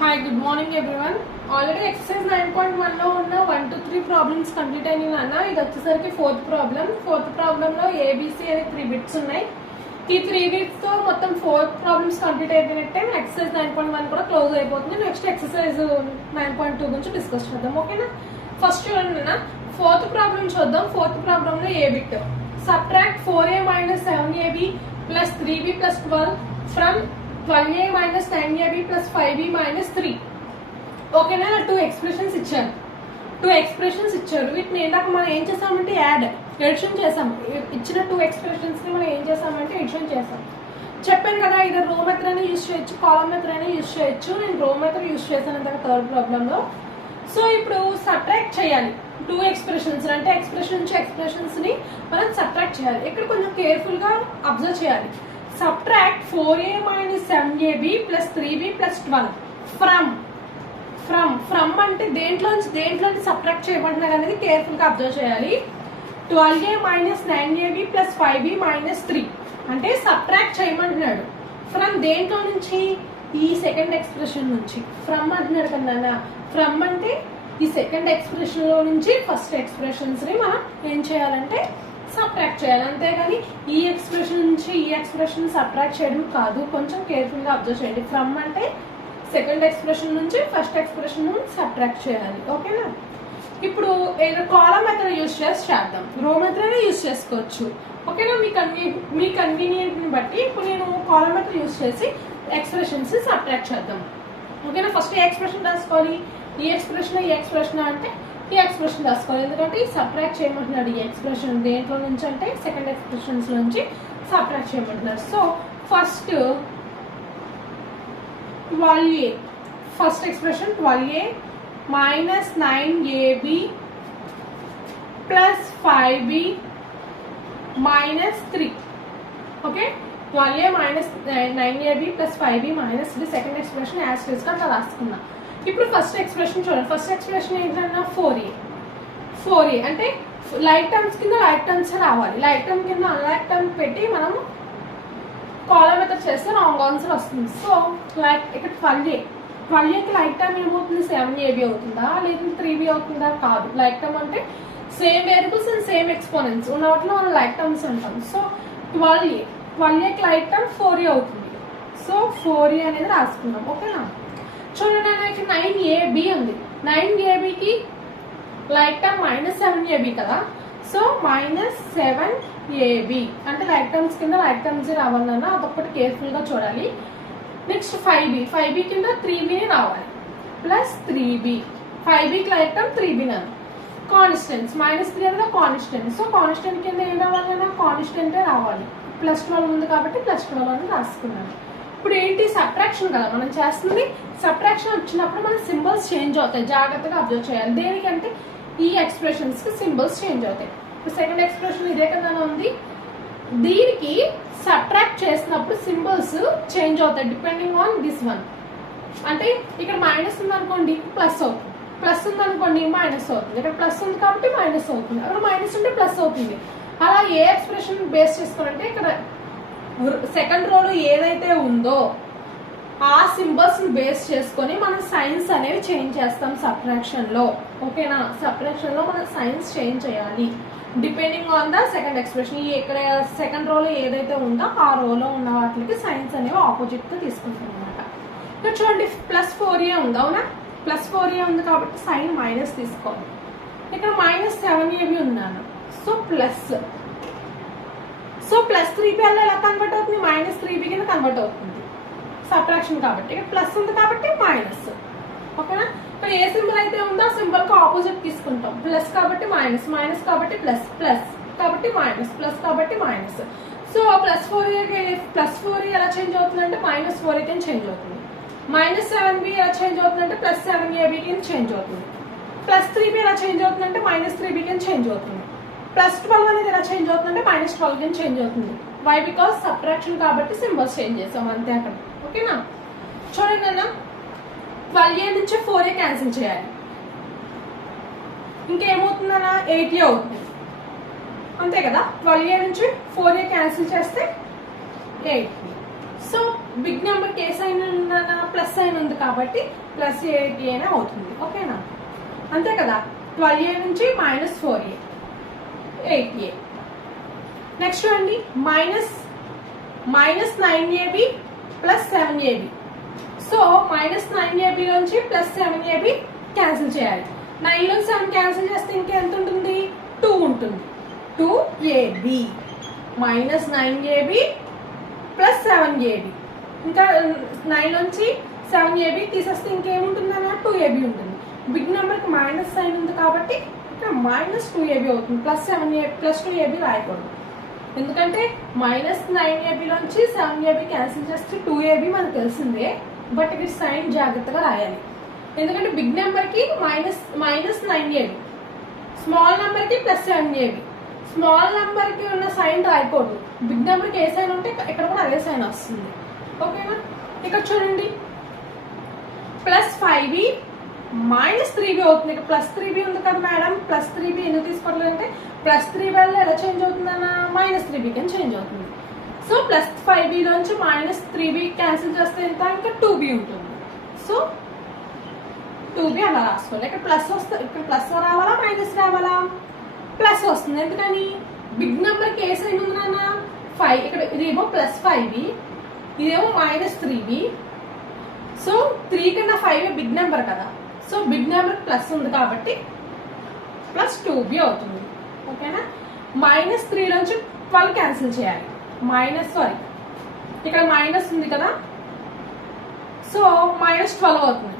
Hi, good morning everyone. Already exercise 9.1 లో ఉన్న 1 to 3 problems complete అయినాయి అన్న. ఇది వచ్చేసరికి ఫోర్త్ ప్రాబ్లం లో ఏబిసి అనే 3 బిట్స్ ఉన్నాయి. ఈ 3 బిట్స్ తో మొత్తం 4 ప్రాబ్లమ్స్ కంప్లీట్ అయిపోయినట్టే ఎక్సర్సైజ్ 9.1 కూడా క్లోజ్ అయిపోతుంది. నెక్స్ట్ ఎక్సర్సైజ్ 9.2 గురించి డిస్కస్ చేద్దాం. ఓకేనా? ఫస్ట్ చూడండి అన్న, ఫోర్త్ ప్రాబ్లం చూద్దాం. ఫోర్త్ ప్రాబ్లం లో a bit subtract 4a minus 7ab plus 3b plus 12 from 12a minus 9ab plus 5b minus 3. ఓకేనా? 2 ఎక్స్ప్రెషన్స్ ఇచ్చారు. వీటిని ఏంటంటే మనం ఏం చేసామంటే ఎడిషన్ చేసాము. ఇచ్చిన 2 ఎక్స్ప్రెషన్స్ ని మనం ఏం చేసామంటే ఎడిషన్ చేసాం. చెప్పాను కదా, ఇది రో మెథడ్ అయినా యూజ్ చేయొచ్చు, కాలమ్ మెథడ్ అయినా యూజ్ చేయొచ్చు. నేను రో మెథడ్ యూజ్ చేశాను థర్డ్ ప్రాబ్లం లో. సో ఇప్పుడు సబ్ట్రాక్ట్ చేయాలి 2 ఎక్స్ప్రెషన్స్, అంటే ఎక్స్ప్రెషన్స్ ని మనం సబ్ట్రాక్ట్ చేయాలి. ఇక్కడ కొంచెం కేర్ఫుల్ గా అబ్జర్వ్ చేయాలి. Subtract 4a minus 7ab plus 3b plus 12 from అంటే దేంట్లోంచి సబ్ట్రాక్ట్ చేయబడినారు అనేది కేర్ఫుల్ గా అబ్జర్వ్ చేయాలి. 12a minus 9ab plus 5b minus 3 అంటే సబ్ట్రాక్ట్ చేయమంటున్నాడు. ఫ్రమ్ దేంట్లో నుంచి? ఈ సెకండ్ ఎక్స్ప్రెషన్ నుంచి. ఫ్రమ్ అంటున్నాడు కదా. ఫ్రమ్ అంటే ఈ సెకండ్ ఎక్స్ప్రెషన్ లో నుంచి ఫస్ట్ ఎక్స్ప్రెషన్స్ ని మనం ఏం చేయాలంటే సబ్ట్రాక్ట్ చేయాలి. అంతేగాని ఈ ఎక్స్ప్రెషన్ నుంచి ఈ ఎక్స్ప్రెషన్ సబ్ట్రాక్ట్ చేయడం కాదు. కొంచెం కేర్ఫుల్ గా అబ్జర్వ్ చేయండి. ఫ్రమ్ అంటే సెకండ్ ఎక్స్ప్రెషన్ నుంచి ఫస్ట్ ఎక్స్ప్రెషన్ సబ్ట్రాక్ట్ చేయాలి. ఓకేనా? ఇప్పుడు ఏదో కాలమ్ మెథడ్ యూజ్ చేసి చేద్దాం, రో మెథడ్ యూజ్ చేసుకోవచ్చు. ఓకేనా? మీ కన్వీనియంట్ ని బట్టి ఇప్పుడు నేను కాలమ్ మెథడ్ యూజ్ చేసి ఎక్స్ప్రెషన్స్ సబ్ట్రాక్ట్ చేద్దాం. ఓకేనా? ఫస్ట్ ఏ ఎక్స్ప్రెషన్ రాసుకోవాలి? ఈ ఎక్స్ప్రెషన్ అంటే ఈ ఎక్స్ప్రెషన్ రాసుకోవాలి. ఎందుకంటే ఈ సబ్ట్రాక్ట్ చేయమంటున్నాడు. ఈ ఎక్స్ప్రెషన్ దేంట్లో నుంచి అంటే సెకండ్ ఎక్స్ప్రెషన్స్ నుంచి సబ్ట్రాక్ట్ చేయమంటున్నారు. So first 12a, first expression 12a minus 9ab plus 5b minus 3. Okay, 12a minus 9ab plus 5b minus 3 second expression as it is గా రాసుకున్నా. ఇప్పుడు ఫస్ట్ ఎక్స్ప్రెషన్ చూడండి. ఫస్ట్ ఎక్స్ప్రెషన్ ఏంటన్నా 4a అంటే లైక్ టర్మ్స్ కింద like terms రావాలి. Like term కింద unlike term పెట్టి మనం కాలమ్ మెథడ్ చేస్తే రాంగ్ ఆన్సర్ వస్తుంది. సో లైక్ ఇక్కడ 12aకి లైక్ టర్మ్ ఏమవుతుంది? 7ab అవుతుందా లేదంటే 3b అవుతుందా? కాదు. లైక్ టర్మ్ అంటే same variables and same exponents ఉన్న వాటిలో మనం లైక్ టర్మ్స్ అంటాం. సో 12aకి లైక్ టర్మ్ 4a అవుతుంది. సో 4a అనేది రాసుకున్నాం. ఓకేనా? చూడండి, ఇక్కడ 9ab ఉంది. 9abకి లైక్ టర్మ్ -7ab కదా. సో -7ab అంటే లైక్ టర్మ్స్ కింద లైక్ టర్మ్స్ రావాలన్నా అదొక్కటి కేర్ఫుల్ గా చూడాలి. నెక్స్ట్ 5b కింద 3b రావాలి plus 3b. 5bకి like term 3b నన్ను కాన్స్టెంట్స్ -3 అనేది కాన్స్టెంట్. సో కాన్స్టెంట్ కింద ఏం రావాలన్నా కాన్స్టెంటే రావాలి. +12 ఉంది కాబట్టి +12 అని రాసుకున్నాను. ఇప్పుడు ఏంటి? సబ్ట్రాక్షన్ కదా మనం చేస్తుంది. సబ్ట్రాక్షన్ వచ్చినప్పుడు మన సింబల్స్ చేంజ్ అవుతాయి. జాగ్రత్తగా అబ్జర్వ్ చేయాలి. దేనికంటే ఈ ఎక్స్ప్రెషన్స్ కి సింబల్స్ చేంజ్ అవుతాయి. ఇప్పుడు సెకండ్ ఎక్స్ప్రెషన్ ఇదే కదా ఉంది. దీనికి సబ్ట్రాక్ట్ చేసినప్పుడు సింబల్స్ చేంజ్ అవుతాయి డిపెండింగ్ ఆన్ దిస్ వన్. అంటే ఇక్కడ మైనస్ ఉంది అనుకోండి ప్లస్ అవుతుంది, ప్లస్ ఉంది అనుకోండి మైనస్ అవుతుంది. ఇక్కడ ప్లస్ ఉంది కాబట్టి మైనస్ అవుతుంది, అక్కడ మైనస్ ఉంటే ప్లస్ అవుతుంది. అలా ఏ ఎక్స్ప్రెషన్ బేస్ చేసుకోవాలంటే ఇక్కడ సెకండ్ రోలో ఏదైతే ఉందో ఆ సింబల్స్ బేస్ చేసుకొని మనం సైన్స్ అనేవి చేంజ్ చేస్తాం సబ్ట్రాక్షన్ లో. ఓకేనా? సబ్ట్రాక్షన్ లో మనం సైన్స్ చేంజ్ చేయాలి depending on the second expression. ఇక్కడ సెకండ్ రోలో ఏదైతే ఉందో ఆ రోలో ఉన్న వాటికి సైన్స్ అనేవి ఆపోజిట్ గా తీసుకుంటాం అనమాట. ఇక్కడ చూడండి +4a ఉంది. అవునా? +4a ఉంది కాబట్టి సైన్ మైనస్ తీసుకోవాలి. ఇక్కడ -7ab ఉన్నాను. సో +3b అలా ఎలా కన్వర్ట్ అవుతుంది? -3b కింద కన్వర్ట్ అవుతుంది సబ్ట్రాక్షన్ కాబట్టి. ఇక్కడ ప్లస్ ఉంది కాబట్టి మైనస్. ఓకేనా? ఇక్కడ ఏ సింబల్ అయితే ఉందో ఆ సింబల్ కి ఆపోజిట్ తీసుకుంటాం. ప్లస్ కాబట్టి మైనస్, మైనస్ కాబట్టి ప్లస్, ప్లస్ కాబట్టి మైనస్, ప్లస్ కాబట్టి మైనస్. సో +4a ఎలా చేంజ్ అవుతుంది అంటే -4a కింద చేంజ్ అవుతుంది. -7b ఎలా చేంజ్ అవుతుంది అంటే +7ab కింద చేంజ్ అవుతుంది. +3b ఎలా చేంజ్ అవుతుంది అంటే -3b కింద చేంజ్ అవుతుంది. +12 అనేది ఎలా చేంజ్ అవుతుందంటే -12 కింద చేంజ్ అవుతుంది. వై? బికాస్ సబ్ట్రాక్షన్ కాబట్టి సింబల్స్ చేంజ్ చేసాం అంతే అక్కడ. ఓకేనా? చూడండి అన్న, 12a నుంచి 4a క్యాన్సిల్ చేయాలి. ఇంకేమవుతుందన్నా 8a అవుతుంది అంతే కదా. 12a నుంచి 4a క్యాన్సిల్ చేస్తే 8. సో బిగ్ నెంబర్ కేసు అయిన ప్లస్ సైన్ ఉంది కాబట్టి ప్లస్ 8a అనే అవుతుంది. ఓకేనా, అంతే కదా. 12a నుంచి -4a 8a. నెక్స్ట్ అండి -9ab plus 7ab. So -9ab నుంచి ప్లస్ 7ab క్యాన్సిల్ చేయాలి. 9 నుంచి 7 క్యాన్సిల్ చేస్తే ఇంకెంత ఉంటుంది? 2 ఉంటుంది. 2ab -9ab plus 7ab. ఇంకా 9 నుంచి 7ab తీసేస్తే ఇంకేముంటుందన్నా 2ab ఉంటుంది. బిగ్ నెంబర్కి మైనస్ సైన్ ఉంది కాబట్టి ఇక్కడ -2ab అవుతుంది. ప్లస్ 2ab రాయకూడదు, ఎందుకంటే -9ab నుంచి 7ab క్యాన్సిల్ చేస్తే 2ab మనకు తెలిసిందే. బట్ ఇక్కడ సైన్ జాగ్రత్తగా రాయాలి, ఎందుకంటే బిగ్ నెంబర్కి -9ab, స్మాల్ నెంబర్కి +7ab. స్మాల్ నెంబర్కి ఉన్న సైన్ రాయకూడదు. బిగ్ నెంబర్కి ఏ సైన్ ఉంటే ఇక్కడ కూడా అదే సైన్ వస్తుంది. ఓకేనా, ఇక్కడ చూడండి +5b -3b అవుతుంది. ఇక్కడ +3b ఉంది కదా మేడం, +3b ఎందుకు తీసుకోవట్లేదంటే +3 వల్ల ఎలా చేంజ్ అవుతుందన్నా -3b కి చేంజ్ అవుతుంది. సో +5b లోంచి -3b క్యాన్సిల్ చేస్తే ఎంత? ఇంకా 2b ఉంటుంది. సో 2b అలా రాసుకోవాలి. ఇక్కడ ప్లస్ వస్తే ఇక్కడ ప్లస్ రావాలా మైనస్ రావాలా? ప్లస్ వస్తుంది, ఎందుకని బిగ్ నెంబర్కి ఏ సైన్ ఉంది నాన్న? 5. ఇక్కడ ఇదేమో +5b, ఇదేమో -3b. సో 3 కన్నా 5 బిగ్ నెంబర్ కదా, సో బిగ్ నెంబర్ ప్లస్ ఉంది కాబట్టి +2b అవుతుంది. ఓకేనా, -3 నుంచి 12 క్యాన్సిల్ చేయాలి. ఇక్కడ మైనస్ ఉంది కదా, సో -12 అవుతుంది.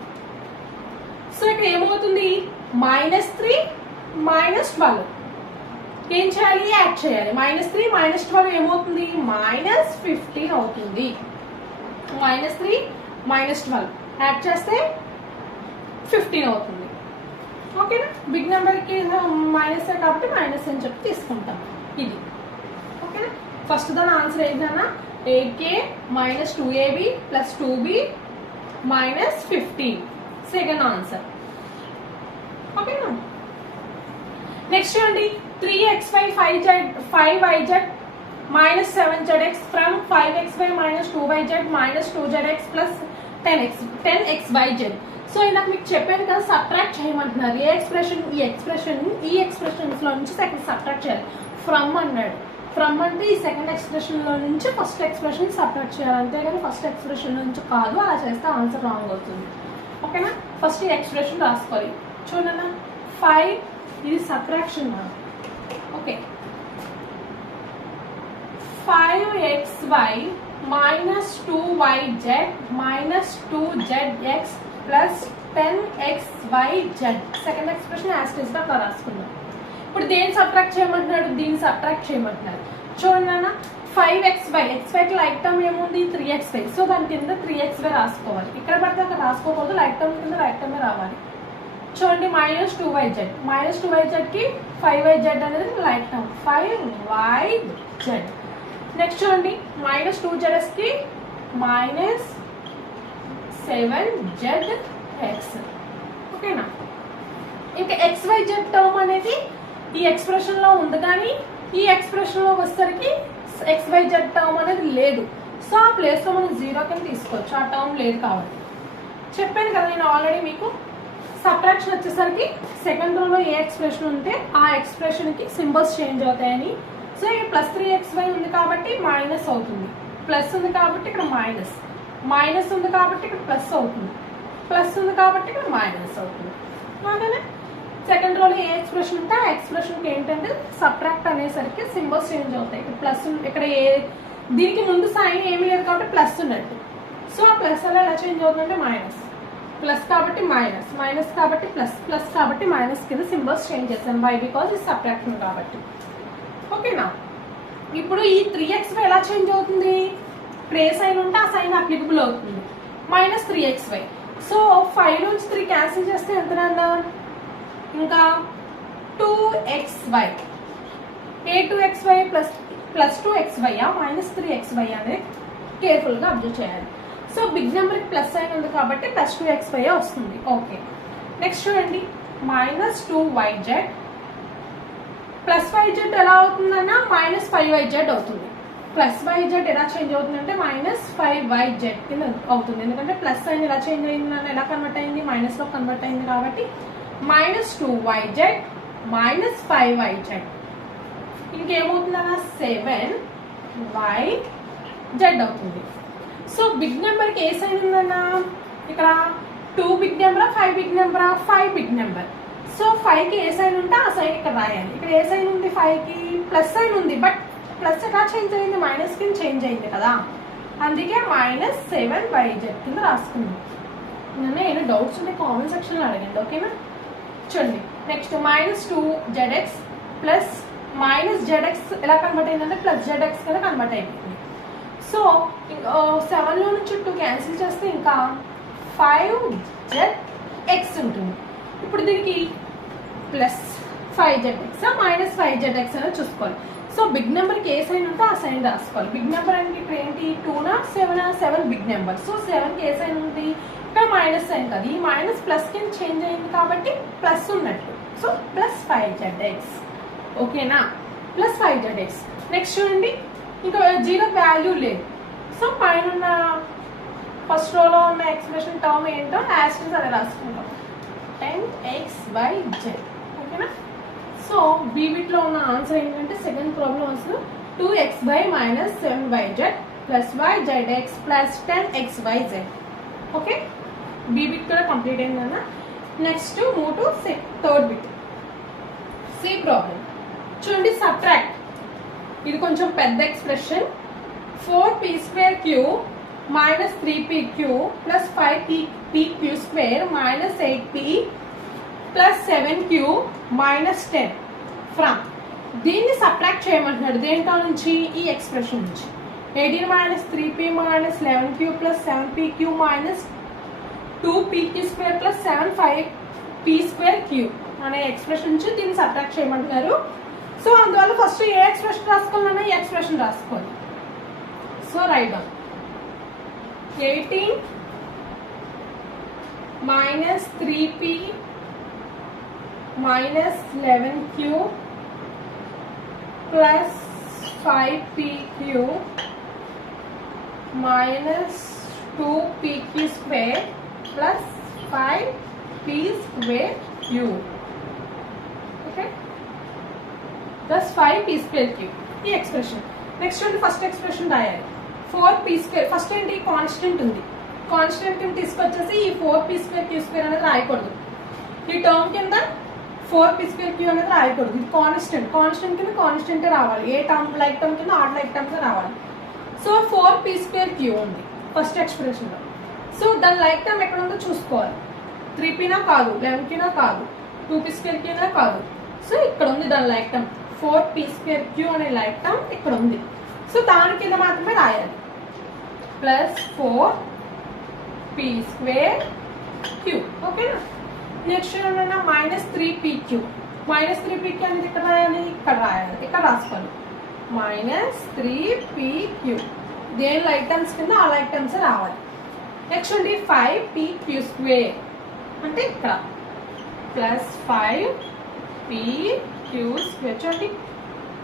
సో ఇక్కడ ఏమవుతుంది? -3 -12 ఏం చేయాలి? యాడ్ చేయాలి. -3 -12 ఏమవుతుంది? -15 అవుతుంది. -3 -12 యాడ్ చేస్తే 15 అవుతుంది. ఓకేనా, బిగ్ నెంబర్కి మైనస్ కాబట్టి మైనస్ అని చెప్పి తీసుకుంటాం. ఇది ఓకేనా. ఫస్ట్ దాని ఆన్సర్ ఏంటన్నా 8k -2ab + 2b -15. Second answer. ఓకేనా, నెక్స్ట్ అండి 3xy 5yz -7zx from 5xy -2yz -2zx + 10xyz. So ఇందాక మీకు చెప్పాను కదా, సబ్ట్రాక్ట్ చేయమంటున్నారు. ఈ ఎక్స్ప్రెషన్స్ లో నుంచి సెకండ్ సబ్ట్రాక్ట్ చేయాలి. ఫ్రమ్ అన్నాడు, ఫ్రమ్ అంటే ఈ సెకండ్ ఎక్స్ప్రెషన్ లో నుంచి ఫస్ట్ ఎక్స్ప్రెషన్ సబ్ట్రాక్ట్ చేయాలి, అంతేగాని ఫస్ట్ ఎక్స్ప్రెషన్ నుంచి కాదు. అలా చేస్తే ఆన్సర్ రాంగ్ అవుతుంది. ఓకేనా, ఫస్ట్ ఈ ఎక్స్ప్రెషన్ రాసుకోవాలి. చూడన్నా 5 ఇది subtraction. Okay, 5xy -2yz -2zx + 10xyz. Second expression as it is గా రాసుకుందాం. ఇప్పుడు దేని సబ్ట్రాక్ట్ చేయమంటున్నాడు? దీన్ని సబ్ట్రాక్ట్ చేయమంటున్నాడు. చూడండి అన్న 5xy, xyకి లైక్ టర్మ్ ఏముంది? 3xy. సో దాని కింద 3xy రాసుకోవాలి. ఇక్కడ పడితే అక్కడ రాసుకోకూడదు, లైక్ టర్మ్ కింద లైక్ టర్మ్ రావాలి. చూడండి -2yz, -2yzకి 5yz అనేది లైక్ టర్మ్ 5yz. నెక్స్ట్ చూడండి -2zxకి -7zx. ఓకేనా, ఇంకా xyz టర్మ్ అనేది ఈ ఎక్స్ప్రెషన్ లో ఉంది, కానీ ఈ ఎక్స్ప్రెషన్ లో వచ్చేసరికి xyz టర్మ్ అనేది లేదు. సో ఆ ప్లేస్ లో మనం 0 కింద తీసుకోవచ్చు, ఆ టర్మ్ లేదు కాబట్టి. చెప్పాను కదా నేను ఆల్రెడీ మీకు, సబ్ట్రాక్షన్ వచ్చేసరికి సెకండ్ రోలో ఏ ఎక్స్ప్రెషన్ ఉంటే ఆ ఎక్స్ప్రెషన్ కి సింబల్స్ చేంజ్ అవుతాయని. సో ఇక్కడ +3xy ఉంది కాబట్టి మైనస్ అవుతుంది, ప్లస్ ఉంది కాబట్టి ఇక్కడ మైనస్ ఉంది కాబట్టి ఇక్కడ ప్లస్ అవుతుంది, ప్లస్ ఉంది కాబట్టి ఇక్కడ మైనస్ అవుతుంది. అలాగే సెకండ్ రోలో ఏ ఎక్స్ప్రెషన్ ఉంటే ఆ ఎక్స్ప్రెషన్కి ఏంటంటే సబ్ట్రాక్ట్ అనేసరికి సింబల్స్ చేంజ్ అవుతాయి. ఇక్కడ ప్లస్, ఇక్కడ దీనికి ముందు సైన్ ఏమీ లేదు కాబట్టి ప్లస్ ఉన్నట్టు. సో ఆ ప్లస్ అలా ఎలా చేంజ్ అవుతుందంటే ప్లస్ కాబట్టి మైనస్ కాబట్టి ప్లస్ కాబట్టి మైనస్ కింద సింబల్స్ చేంజ్ చేస్తాను. వై? బికాజ్ ఇది సబ్ట్రాక్షన్ కాబట్టి. ఓకేనా, ఇప్పుడు ఈ 3xy ఎలా చేంజ్ అవుతుంది? ఇప్పుడు ఏ సైన్ ఉంటే ఆ సైన్ అప్లికబుల్ అవుతుంది. -3xy. సో 5 నుంచి 3 క్యాన్సిల్ చేస్తే ఎంతనన్నా ఇంకా 2xy. ఏ 2xy ప్లస్ 2xy -3xy అనేది కేర్ఫుల్గా అబ్జర్వ్ చేయాలి. సో బిగ్ నెంబర్కి ప్లస్ సైన్ ఉంది కాబట్టి +2xy వస్తుంది. ఓకే, నెక్స్ట్ చూడండి -2yz +5z ఎలా అవుతుందన్నా -5yz అవుతుంది. ప్లస్ వై జెడ్ ఎలా చేంజ్ అవుతుందంటే -5yz కింద అవుతుంది. ఎందుకంటే ప్లస్ సైన్ ఎలా చేంజ్ అయింది అని ఎలా కన్వర్ట్ అయింది, మైనస్లో కన్వర్ట్ అయింది కాబట్టి -2yz -5yz. ఇంకేమవుతుందన్నా 7yz అవుతుంది. సో బిగ్ నెంబర్కి ఏ సైన్ ఉందన్నా, ఇక్కడ 2 బిగ్ నెంబరా 5 బిగ్ నెంబరా, 5 బిగ్ నెంబర్. సో 5కి ఏ సైన్ ఉంటే ఆ సైన్ ఇక్కడ రాయాలి. ఇక్కడ ఏ సైన్ ఉంది, 5కి ప్లస్ సైన్ ఉంది, బట్ ప్లస్ ఎలా చేంజ్ అయింది, మైనస్ కింద చేంజ్ అయింది కదా, అందుకే -7yz కింద రాసుకుందాం. నేను డౌట్స్ ఉంటే కామెంట్ సెక్షన్లో అడగండి, ఓకేనా. చూడండి నెక్స్ట్ -2zx ప్లస్ -zx ఎలా కన్వర్ట్ అయిందంటే +zx కింద కన్వర్ట్ అయిపోయింది. సో 7లో నుంచి 2 క్యాన్సిల్ చేస్తే ఇంకా 5zx ఉంటుంది. ఇప్పుడు దీనికి +5zx -5zx అనేది చూసుకోవాలి. సో బిగ్ నెంబర్కి ఏ సైన్ ఉంటే ఆ సైన్ రాసుకోవాలి. బిగ్ నెంబర్ అంటే ఇక్కడ ఏంటి, 2నా 7నా, 7 బిగ్ నెంబర్. సో 7కి ఏ సైన్ ఉంది, ఇక్కడ మైనస్ సైన్ కదా, ఈ మైనస్ ప్లస్ కింద చేంజ్ అయింది కాబట్టి ప్లస్ ఉన్నట్టు. సో +5zx, ఓకేనా, +5zx. నెక్స్ట్ చూడండి ఇంకా 0 వాల్యూ లేదు. సో పైన ఉన్న ఫస్ట్ రోలో ఉన్న ఎక్స్ప్రెషన్ టర్మ్ ఏంటో యాస్టిస్ అదే రాసుకుంటాం, 10xyz, ఓకేనా. సో బీబీట్లో ఉన్న ఆన్సర్ ఏంటంటే సెకండ్ ప్రాబ్లం వస్తుంది 2xy -7yz +yzx +10xyz. Okay, బీబీట్ కూడా కంప్లీట్ అయిందన్న. Next move to third bit, c problem. చూడండి సబ్ట్రాక్ట్, ఇది కొంచెం పెద్ద expression. 4p2q -3pq +5pq² -8p +7q -10 from. దీన్ని సబ్ట్రాక్ట్ చేయమంటున్నాడు దేంట్లో నుంచి, ఈ ఎక్స్ప్రెషన్ నుంచి. 18 -3p -11q +7pq -2pq² +7pq అనే ఎక్స్ప్రెషన్ నుంచి దీన్ని సబ్ట్రాక్ట్ చేయమంటున్నారు. సో అందువల్ల ఫస్ట్ ఏ ఎక్స్ప్రెషన్ రాసుకోవాలన్నా ఈ ఎక్స్ప్రెషన్ రాసుకోవాలి. So right down 18 -3p -11q +5pq -2pq² +5p²q, okay, +5p²q ఈ ఎక్స్ప్రెషన్. నెక్స్ట్ అంటే ఫస్ట్ ఎక్స్ప్రెషన్ రాయాలి. 4p² ఫస్ట్ ఏంటి, కాన్స్టెంట్ ఉంది, కాన్స్టెంట్ కింద తీసుకొచ్చేసి ఈ 4p²q² అనేది రాయకూడదు. ఈ టర్మ్ కింద 4p²q అనేది రాయకూడదు. ఇది కాన్స్టెంట్, కాన్స్టెంట్ కింద కాన్స్టెంటే రావాలి. ఏ టర్మ్ లైక్ టర్మ్ కింద ఆడ్ లైక్ టర్మ్స్ రావాలి. సో 4p²q ఉంది ఫస్ట్ ఎక్స్ప్రెషన్లో. సో దాని లైక్ టర్మ్ ఎక్కడ ఉందో చూసుకోవాలి. 3pనా కాదు, 11pనా కాదు, 2p²qనా కాదు. సో ఇక్కడ ఉంది దాని లైక్ టర్మ్, 4p²q అనే లైక్ టర్మ్ ఇక్కడ ఉంది. సో దాని కింద మాత్రమే రాయాలి, +4p²q, ఓకేనా. నెక్స్ట్ ఏమన్నా -3pq అనేది ఇక్కడ రాయాలి, ఇక్కడ రాయాలి, ఇక్కడ రాసుకోవాలి -3pq. దేని లైక్ టర్మ్స్ కింద ఆ లైక్ టర్మ్స్ రావాలి. నెక్స్ట్ అండి 5pq² అంటే ఇక్కడ +5pq² చూడండి,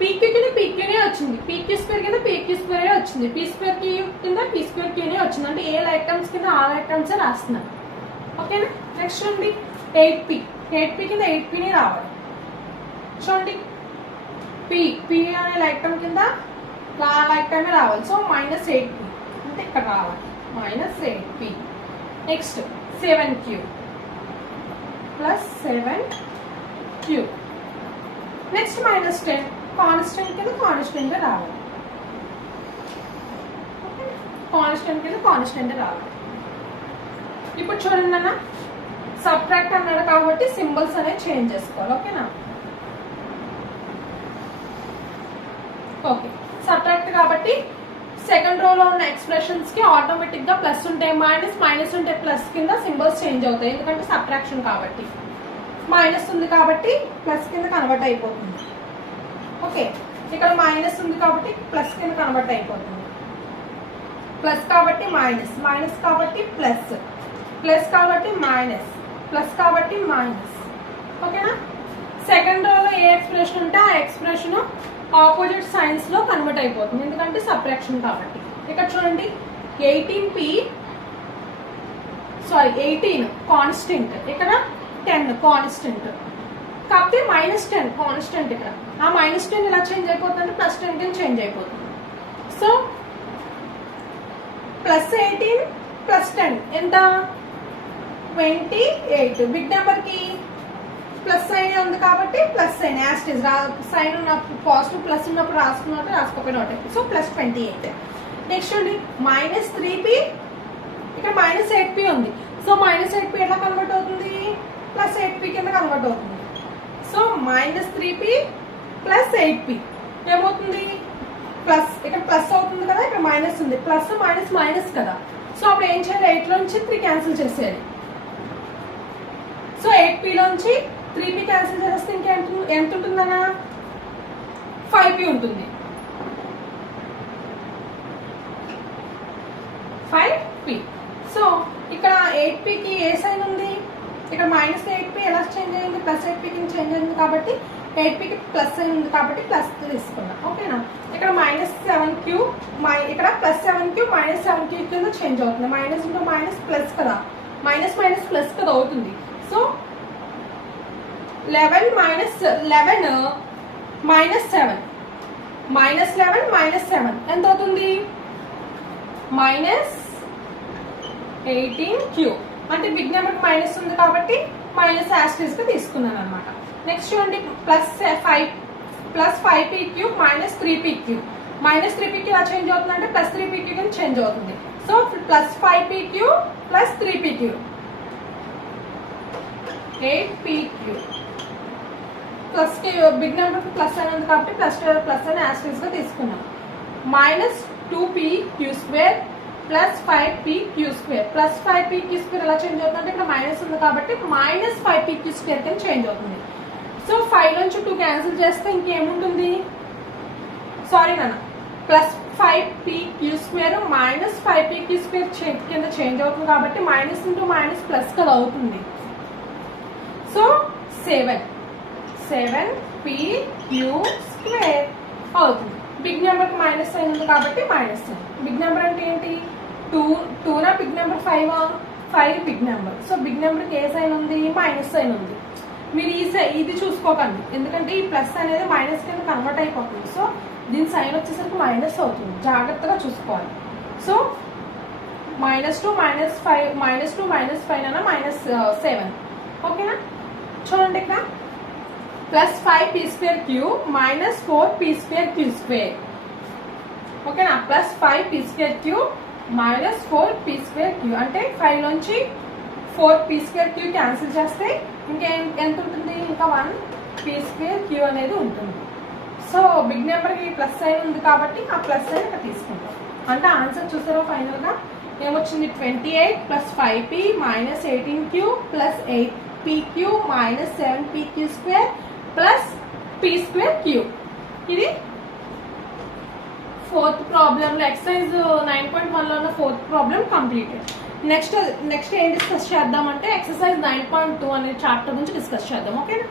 pq కింద pqనే వచ్చింది, pq² కింద pq² వచ్చింది, p² కింద p²qనే వచ్చింది. అంటే ఏ లైక్ టర్మ్స్ కింద ఆ లైక్ టర్మ్స్ రాస్తున్నాను, ఓకేనా. నెక్స్ట్ చూడండి 8p కింద 8pని రావాలి. చూడండి p అనే లైక్ టర్మ్ కింద లైక్ టర్మే రావాలి. సో -8p అంటే ఇక్కడ రావాలి, -8p. Next 7q +7q. Next -10 constant కింద కాన్స్టెంట్ రావాలి, కాన్స్టెంట్ కింద కాన్స్టెంట్ రావాలి. ఇప్పుడు చూడండి అన్న, సబ్ట్రాక్ట్ అన్నాడు కాబట్టి సింబల్స్ అనేవి చేంజ్ చేసుకోవాలి, ఓకేనా. ఓకే, సబ్ట్రాక్ట్ కాబట్టి సెకండ్ రోలో ఉన్న ఎక్స్ప్రెషన్స్ కి ఆటోమేటిక్ గా ప్లస్ ఉంటే మైనస్ ఉంటే ప్లస్ కింద సింబల్స్ చేంజ్ అవుతాయి. ఎందుకంటే సబ్ట్రాక్షన్ కాబట్టి మైనస్ ఉంది కాబట్టి ప్లస్ కింద కన్వర్ట్ అయిపోతుంది. ఓకే, ఇక్కడ మైనస్ ఉంది కాబట్టి ప్లస్ కింద కన్వర్ట్ అయిపోతుంది. ప్లస్ కాబట్టి మైనస్ కాబట్టి ప్లస్ కాబట్టి మైనస్ కాబట్టి మైనస్, ఓకేనా. సెకండ్ రోలో ఏ ఎక్స్ప్రెషన్ ఉంటే ఆ ఎక్స్ప్రెషన్ ఆపోజిట్ సైన్స్ లో కన్వర్ట్ అయిపోతుంది, ఎందుకంటే సబ్ట్రాక్షన్ కాబట్టి. ఇక్కడ చూడండి 18 కాన్స్టెంట్, ఇక్కడ 10 కాన్స్టెంట్, కాకపోతే -10 కాన్స్టెంట్. ఇక్కడ ఆ -10 ఇలా చేంజ్ అయిపోతుంది, +10 కింద చేంజ్ అయిపోతుంది. సో +18 +10 ఎంత? 28. బిగ్ నెంబర్ కి ప్లస్ సైన్ ఉంది కాబట్టి ప్లస్ సైన్ యాస్టిజ్ సైన్ ఉన్నప్పుడు పాజిటివ్ ప్లస్ ఉన్నప్పుడు రాసుకున్నట్టు రాసుకోకపోయిన ఒకటి. సో +28. నెక్స్ట్ చూడండి -3p, ఇక్కడ -8p ఉంది. సో -8p ఎట్లా కన్వర్ట్ అవుతుంది? +8p కింద కన్వర్ట్ అవుతుంది. సో -3p +8p ఏమవుతుంది? ప్లస్, ఇక్కడ ప్లస్ అవుతుంది కదా, ఇక్కడ మైనస్ ఉంది. ప్లస్ మైనస్ మైనస్ కదా, సో అప్పుడు ఏం చేయాలి? 8 లోంచి 3 క్యాన్సిల్ చేసేయాలి. సో 8p లోంచి 3p క్యాన్సిల్ చేస్తే ఇంకా ఎంత ఉంటుందన్నా? 5p ఉంటుంది. 5p. సో ఇక్కడ 8p కి ఏ సైన్ ఉంది? ఇక్కడ -8p ఎలా చేంజ్ అయింది? +8p కి చేంజ్ అయింది కాబట్టి 8p కి ప్లస్ సైన్ ఉంది కాబట్టి ప్లస్ తీసుకున్నాం. ఓకేనా? ఇక్కడ -7q, ఇక్కడ +7q -7q కింద చేంజ్ అవుతుంది. మైనస్ ఇంటూ మైనస్ ప్లస్ కదా, మైనస్ మైనస్ ప్లస్ కదా అవుతుంది. సో 11 -7 ఎంత అవుతుంది? -18q. అంటే బిగ్ నెంబర్ మైనస్ ఉంది కాబట్టి మైనస్ యాస్టిజ్ గా తీసుకున్నాను అనమాట. నెక్స్ట్ చూడండి +5pq -3pq. -3pq ఎలా చేంజ్ అవుతుంది అంటే +3pq కింద చేంజ్ అవుతుంది. So +5pq +3pq 8pq. Plus కి బిగ్ నెంబర్ కి ప్లస్ అని ఉంది కాబట్టి ప్లస్ అని యాస్టిజ్ గా తీసుకున్నాం. -2pq² +5pq². +5pq² ఎలా చేంజ్ అవుతుంది? ఇక్కడ మైనస్ ఉంది కాబట్టి -5pq² కింద చేంజ్ అవుతుంది. సో 5 నుంచి 2 క్యాన్సిల్ చేస్తే ఇంకేముంటుంది? సారీ నాన్న, +5pq² -5pq² కింద చేంజ్ అవుతుంది కాబట్టి మైనస్ ఇంటూ మైనస్ ప్లస్ కదా అవుతుంది. సో 7pq² అవుతుంది. బిగ్ నెంబర్ కి మైనస్ సైన్ ఉంది కాబట్టి మైనస్ సైన్. బిగ్ నెంబర్ అంటే ఏంటి? 2 నా big number 5 big number. So big number కి ఏ సైన్ ఉంది? మైనస్ సైన్ ఉంది. మీరు ఇది చూసుకోకండి, ఎందుకంటే ఈ ప్లస్ అనేది మైనస్ కింద కన్వర్ట్ అయిపోతుంది. సో దీని సైన్ వచ్చేసరికి మైనస్ అవుతుంది, జాగ్రత్తగా చూసుకోవాలి. సో -2 -5 -2 -5 అన్న -7. ఓకేనా? చూడండి ఇక్కడ +5p²q -4p²q². ఓకేనా? +5p²q -4p²q అంటే 5 నుంచి 4p²q క్యాన్సిల్ చేస్తే ఎంత ఉంటుంది? ఇంకా 1p²q అనేది ఉంటుంది. సో బిగ్ నెంబర్ కి ప్లస్ సైన్ ఉంది కాబట్టి ఆ ప్లస్ సైన్ ఇక్కడ తీసుకుంటాం. అంటే ఆన్సర్ చూసారా ఫైనల్ గా ఏమొచ్చింది? 28 +5p -18q +8pq -7pq² +p²q. ఇది 4th ప్రాబ్లం లో ఎక్సర్సైజ్ 9.1 లో ఉన్న 4th ప్రాబ్లం కంప్లీటెడ్. నెక్స్ట్ ఏం డిస్కస్ చేద్దామంటే ఎక్సర్సైజ్ 9.2 అనే చాప్టర్ గురించి డిస్కస్ చేద్దాం. ఓకేనా?